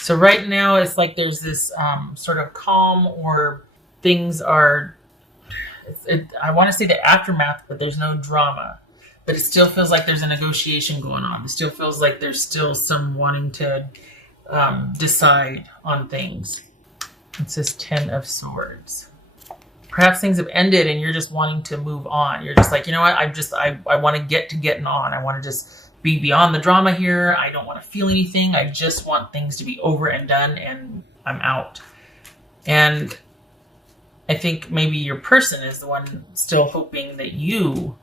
So right now it's like there's this sort of calm, or things are, I want to say the aftermath, but there's no drama. But it still feels like there's a negotiation going on. It still feels like there's still some wanting to decide on things. It says 10 of Swords. Perhaps things have ended and you're just wanting to move on. You're just like, you know what? I want to getting on. I want to just be beyond the drama here. I don't want to feel anything. I just want things to be over and done, and I'm out. And I think maybe your person is the one still hoping that you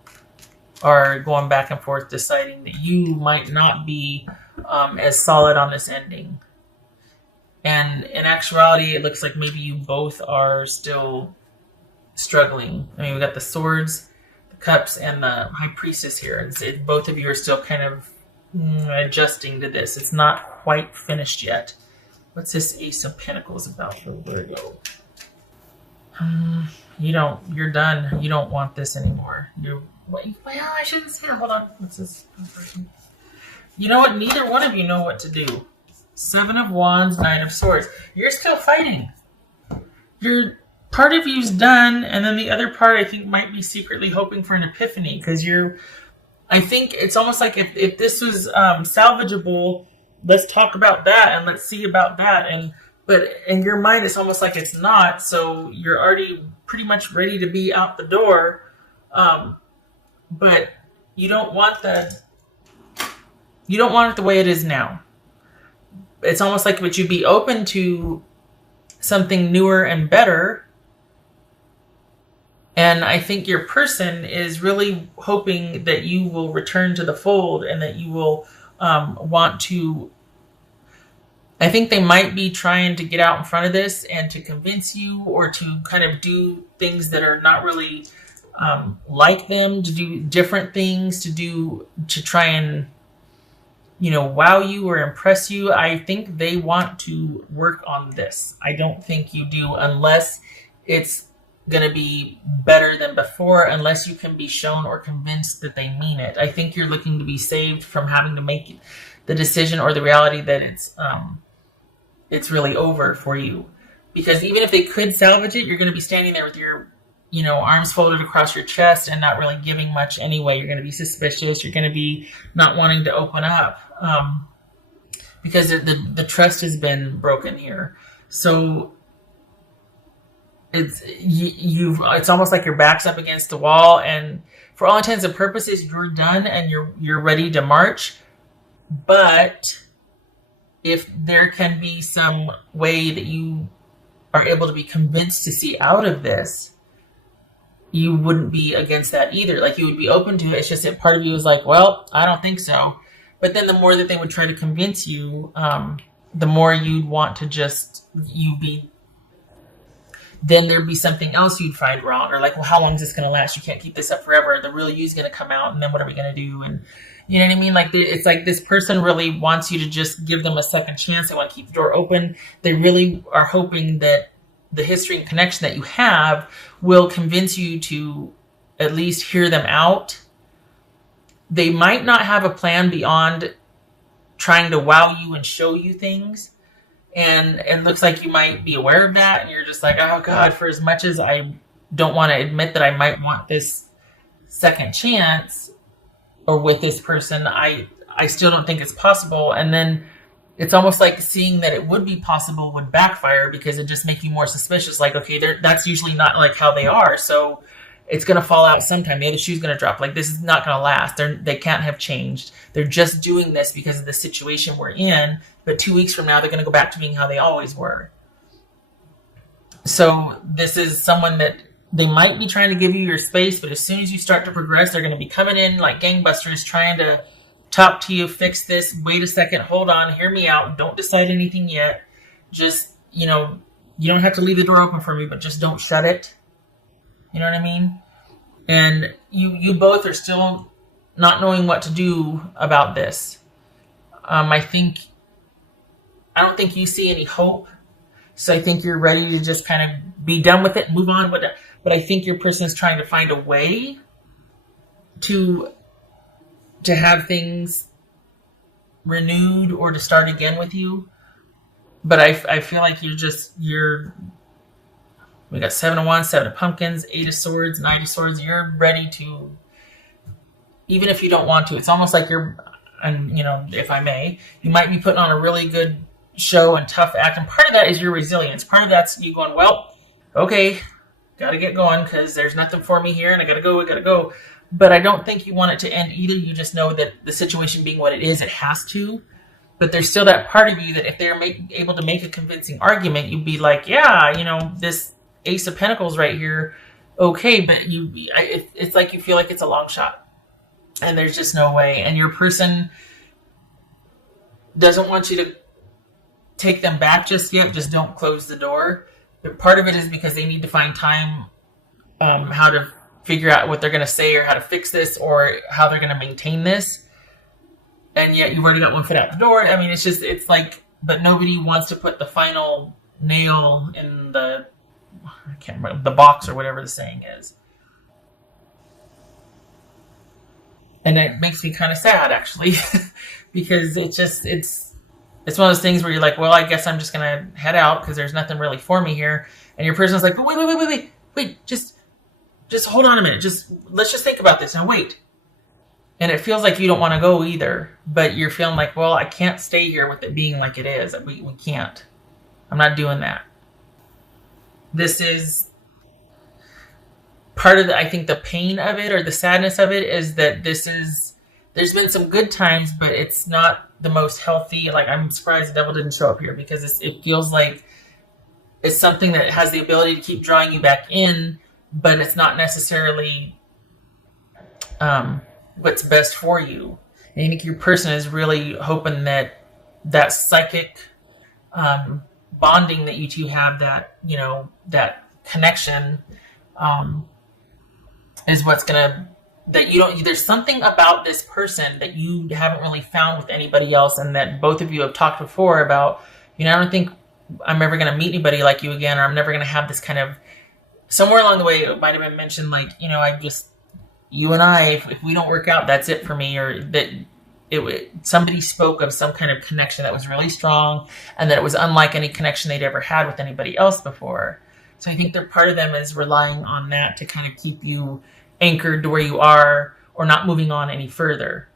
are going back and forth, deciding that you might not be as solid on this ending. And in actuality, it looks like maybe you both are still struggling. I mean, we got the Swords, the Cups, and the High Priestess here. Both of you are still kind of adjusting to this. It's not quite finished yet. What's this Ace of Pentacles about for Virgo? You're done. You don't want this anymore. Well, I shouldn't say it. Hold on. What's this? You know what? Neither one of you know what to do. 7 of Wands, 9 of Swords. You're still fighting. Part of you's done, and then the other part I think might be secretly hoping for an epiphany, because I think it's almost like if this was salvageable, let's talk about that and let's see about that. But in your mind, it's almost like it's not. So you're already pretty much ready to be out the door. But you don't want it the way it is now. It's almost like, would you be open to something newer and better? And I think your person is really hoping that you will return to the fold, and that you will want to. I think they might be trying to get out in front of this and to convince you, or to kind of do things that are not really like them, to do different things, to try and, wow you or impress you. I think they want to work on this. I don't think you do, unless it's going to be better than before, unless you can be shown or convinced that they mean it. I think you're looking to be saved from having to make the decision or the reality that it's really over for you. Because even if they could salvage it, you're going to be standing there with your arms folded across your chest and not really giving much anyway. You're going to be suspicious. You're going to be not wanting to open up because the trust has been broken here. So it's almost like your back's up against the wall, and for all intents and purposes, you're done and you're ready to march. But if there can be some way that you are able to be convinced to see out of this, you wouldn't be against that either. Like, you would be open to it. It's just that part of you is like, well, I don't think so. But then the more that they would try to convince you, the more you'd want to then there'd be something else you'd find wrong. Or like, well, how long is this going to last? You can't keep this up forever. The real you's going to come out, and then what are we going to do? And you know what I mean? Like, it's like this person really wants you to just give them a second chance. They want to keep the door open. They really are hoping that the history and connection that you have will convince you to at least hear them out. They might not have a plan beyond trying to wow you and show you things. And it looks like you might be aware of that. And you're just like, oh God, for as much as I don't want to admit that I might want this second chance or with this person, I still don't think it's possible. And then it's almost like seeing that it would be possible would backfire, because it just makes you more suspicious. Like, okay, that's usually not like how they are. So it's going to fall out sometime. The other shoe's going to drop. Like, this is not going to last. They can't have changed. They're just doing this because of the situation we're in. But 2 weeks from now, they're going to go back to being how they always were. So this is someone that they might be trying to give you your space, but as soon as you start to progress, they're going to be coming in like gangbusters, trying to talk to you, fix this. Wait a second, hold on, hear me out. Don't decide anything yet. Just, you don't have to leave the door open for me, but just don't shut it. You know what I mean? And you both are still not knowing what to do about this. I don't think you see any hope. So I think you're ready to just kind of be done with it and move on with it. But I think your person is trying to find a way to have things renewed or to start again with you. But I feel like we got 7 of Wands, 7 of Pumpkins, 8 of Swords, 9 of Swords. You're ready to, even if you don't want to, it's almost like and if I may, you might be putting on a really good show and tough act. And part of that is your resilience. Part of that's you going, well, okay, got to get going because there's nothing for me here and I got to go. But I don't think you want it to end either. You just know that the situation being what it is, it has to. But there's still that part of you that if they're able to make a convincing argument, you'd be like, yeah, this Ace of Pentacles right here, okay, but it's like you feel like it's a long shot. And there's just no way. And your person doesn't want you to take them back just yet. Just don't close the door. But part of it is because they need to find time how to figure out what they're going to say or how to fix this or how they're going to maintain this. And yet you've already got one foot out the door. I mean, it's like, but nobody wants to put the final nail in I can't remember, the box or whatever the saying is. And it makes me kind of sad, actually, because it's one of those things where you're like, well, I guess I'm just going to head out because there's nothing really for me here. And your person's like, but wait, just hold on a minute. Let's just think about this. Now, wait. And it feels like you don't want to go either, but you're feeling like, well, I can't stay here with it being like it is. We can't. I'm not doing that. This is part of I think the pain of it or the sadness of it is that there's been some good times, but it's not the most healthy. Like, I'm surprised the devil didn't show up here because it feels like it's something that has the ability to keep drawing you back in, but it's not necessarily what's best for you. And I think your person is really hoping that psychic bonding that you two have, that connection is what's gonna, there's something about this person that you haven't really found with anybody else, and that both of you have talked before about, I don't think I'm ever gonna meet anybody like you again, or I'm never gonna have this kind of, somewhere along the way it might have been mentioned like, you and I, if we don't work out, that's it for me, or that somebody spoke of some kind of connection that was really strong and that it was unlike any connection they'd ever had with anybody else before. So I think that part of them is relying on that to kind of keep you anchored to where you are or not moving on any further.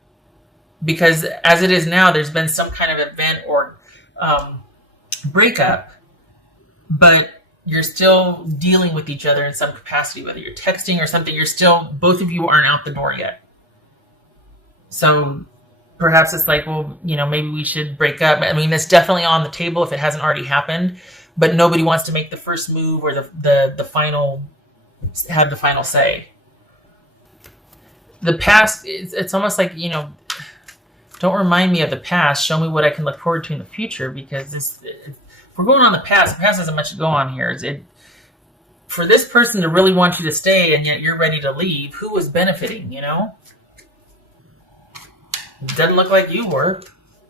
Because as it is now, there's been some kind of event or breakup, but you're still dealing with each other in some capacity, whether you're texting or something, both of you aren't out the door yet. So perhaps it's like, well, maybe we should break up. I mean, it's definitely on the table if it hasn't already happened, but nobody wants to make the first move or the final say. The past, it's almost like, don't remind me of the past. Show me what I can look forward to in the future, because if we're going on the past hasn't much to go on here. For this person to really want you to stay and yet you're ready to leave, who was benefiting, It doesn't look like you were.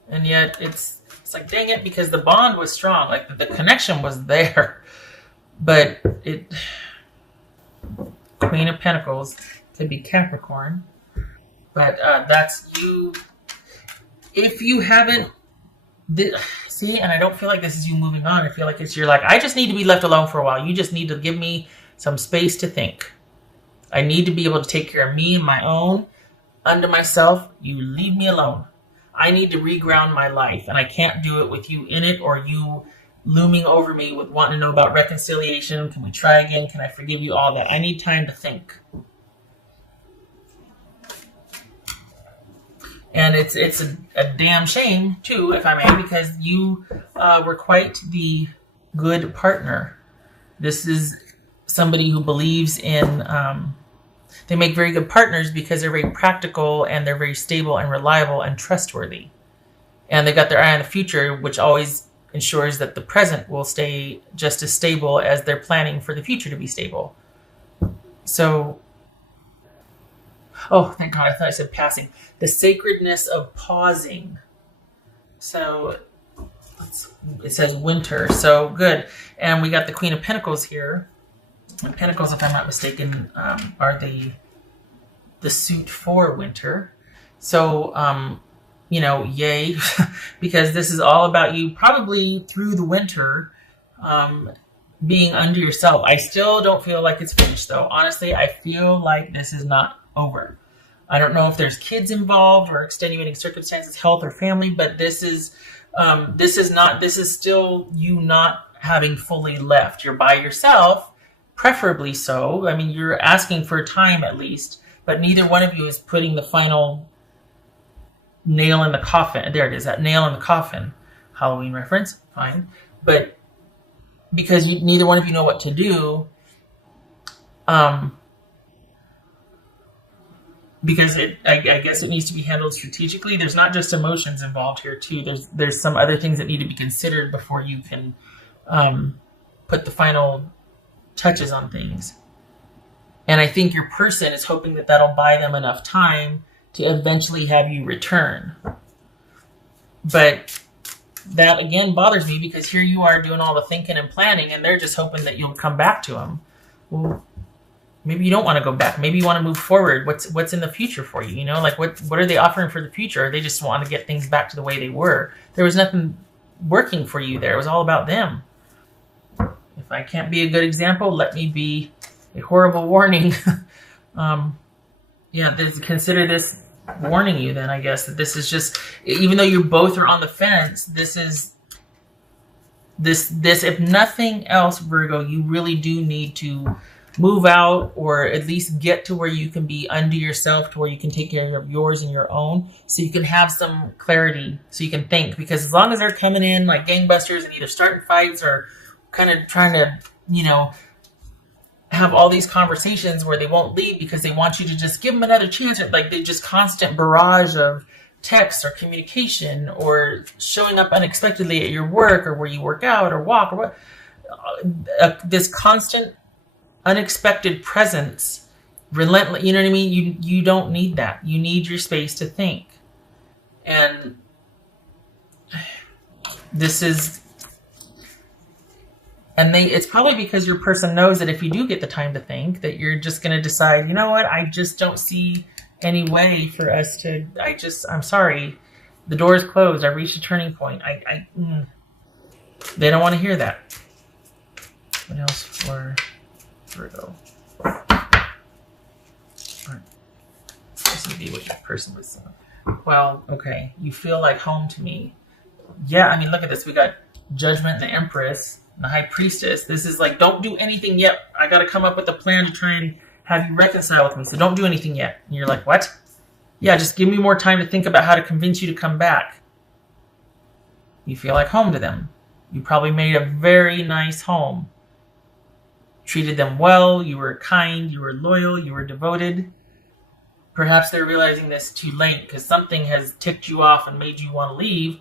And yet it's like, dang it, because the bond was strong. Like, the connection was there. But Queen of Pentacles could be Capricorn. But that's you. If you haven't... See, and I don't feel like this is you moving on. I feel like you're like, I just need to be left alone for a while. You just need to give me some space to think. I need to be able to take care of me and my own. Unto myself, you leave me alone. I need to reground my life, and I can't do it with you in it or you looming over me with wanting to know about reconciliation. Can we try again? Can I forgive you? All that. I need time to think. And it's a damn shame, too, if I may, because you were quite the good partner. This is somebody who believes in... they make very good partners because they're very practical and they're very stable and reliable and trustworthy. And they got their eye on the future, which always ensures that the present will stay just as stable as they're planning for the future to be stable. So... Oh, thank God, I thought I said passing. The sacredness of pausing. So, it says winter. So, good. And we got the Queen of Pentacles here. And Pentacles, if I'm not mistaken, are the suit for winter. So, yay, because this is all about you probably through the winter, being under yourself. I still don't feel like it's finished though. Honestly, I feel like this is not over. I don't know if there's kids involved or extenuating circumstances, health or family, but this is still you not having fully left. You're by yourself, preferably so. I mean, you're asking for time at least, but neither one of you is putting the final nail in the coffin. There it is, that nail in the coffin. Halloween reference, fine. But because neither one of you know what to do, because I guess it needs to be handled strategically. There's not just emotions involved here too. There's some other things that need to be considered before you can put the final touches on things. And I think your person is hoping that that'll buy them enough time to eventually have you return. But that again bothers me because here you are doing all the thinking and planning and they're just hoping that you'll come back to them. Well, maybe you don't want to go back. Maybe you want to move forward. What's in the future for you? Like what are they offering for the future? Or they just want to get things back to the way they were. There was nothing working for you there. It was all about them. If I can't be a good example, let me be a horrible warning. Consider this warning you then, I guess, that this is just, even though you both are on the fence, this if nothing else, Virgo, you really do need to move out or at least get to where you can be under yourself, to where you can take care of yours and your own, so you can have some clarity, so you can think. Because as long as they're coming in like gangbusters and either starting fights or kind of trying to, have all these conversations where they won't leave because they want you to just give them another chance, or like they just constant barrage of texts or communication or showing up unexpectedly at your work or where you work out or walk or what, this constant unexpected presence, relentless, you know what I mean? You don't need that. You need your space to think. And it's probably because your person knows that if you do get the time to think, that you're just going to decide, you know what, I just don't see any way for us to, I'm sorry, the door is closed, I reached a turning point. They don't want to hear that. What else for Virgo? This would be what your person was saying. Well, okay, you feel like home to me. Yeah, I mean, look at this. We got Judgment and the Empress and the High Priestess. This is like, don't do anything yet. I got to come up with a plan to try and have you reconcile with me. So don't do anything yet. And you're like, what? Yeah, just give me more time to think about how to convince you to come back. You feel like home to them. You probably made a very nice home. Treated them well. You were kind. You were loyal. You were devoted. Perhaps they're realizing this too late because something has ticked you off and made you want to leave.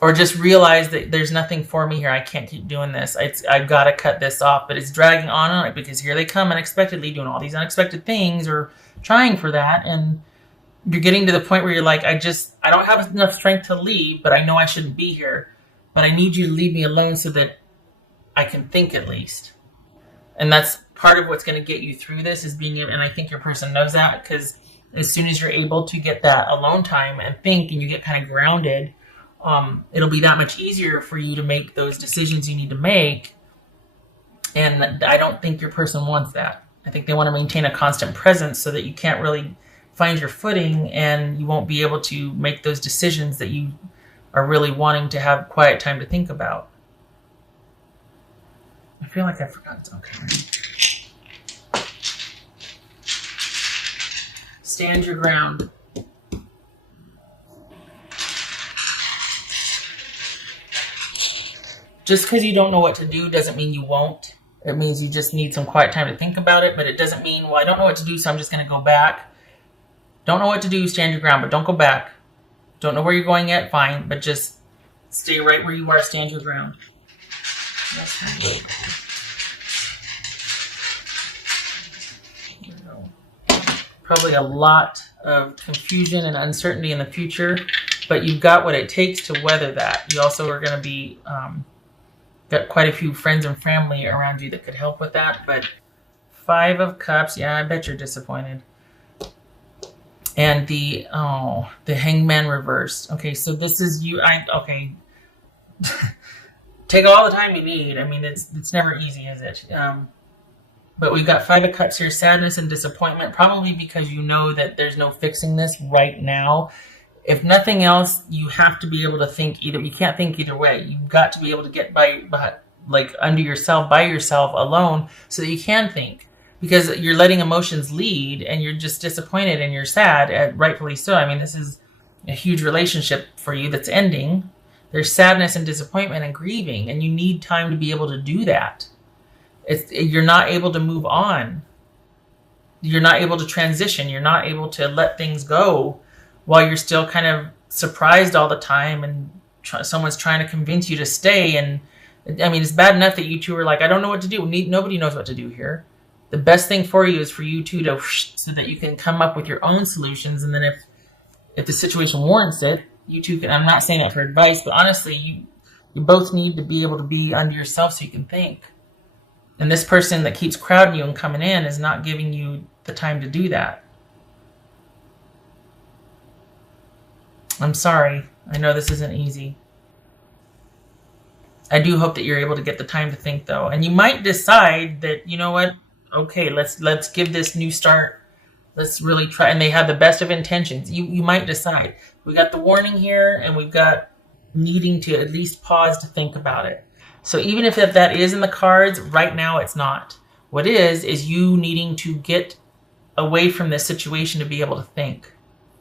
Or just realize that there's nothing for me here. I can't keep doing this. I've got to cut this off. But it's dragging on because here they come unexpectedly doing all these unexpected things or trying for that. And you're getting to the point where you're like, I don't have enough strength to leave, but I know I shouldn't be here. But I need you to leave me alone so that I can think at least. And that's part of what's going to get you through this is being able, and I think your person knows that, because as soon as you're able to get that alone time and think and you get kind of grounded, it'll be that much easier for you to make those decisions you need to make. And I don't think your person wants that. I think they want to maintain a constant presence so that you can't really find your footing and you won't be able to make those decisions that you are really wanting to have quiet time to think about. I feel like I forgot. Okay. Stand your ground. Just because you don't know what to do doesn't mean you won't. It means you just need some quiet time to think about it, but it doesn't mean, well, I don't know what to do, so I'm just going to go back. Don't know what to do, stand your ground, but don't go back. Don't know where you're going yet, fine, but just stay right where you are, stand your ground. Probably a lot of confusion and uncertainty in the future, but you've got what it takes to weather that. You also are going to be got quite a few friends and family around you that could help with that. But 5 of Cups, yeah, I bet you're disappointed. And the Hangman reversed. Okay, so this is you. Okay. Take all the time you need. I mean, it's never easy, is it? But we've got Five of Cups here, sadness and disappointment, probably because you know that there's no fixing this right now. If nothing else, you have to be able to think either. You can't think either way. You've got to be able to get by like under yourself, by yourself, alone, so that you can think. Because you're letting emotions lead, and you're just disappointed and you're sad, and rightfully so. I mean, this is a huge relationship for you that's ending. There's sadness and disappointment and grieving, and you need time to be able to do that. You're not able to move on. You're not able to transition. You're not able to let things go while you're still kind of surprised all the time, and someone's trying to convince you to stay. And I mean, it's bad enough that you two are like, I don't know what to do. Nobody knows what to do here. The best thing for you is for you two to, so that you can come up with your own solutions. And then if the situation warrants it, you two can, I'm not saying that for advice, but honestly, you both need to be able to be under yourself so you can think. And this person that keeps crowding you and coming in is not giving you the time to do that. I'm sorry. I know this isn't easy. I do hope that you're able to get the time to think, though. And you might decide that, you know what? Okay, let's give this new start. Let's really try. And they have the best of intentions. You might decide. We got the warning here, and we've got needing to at least pause to think about it. So even if that is in the cards, right now it's not. What is you needing to get away from this situation to be able to think.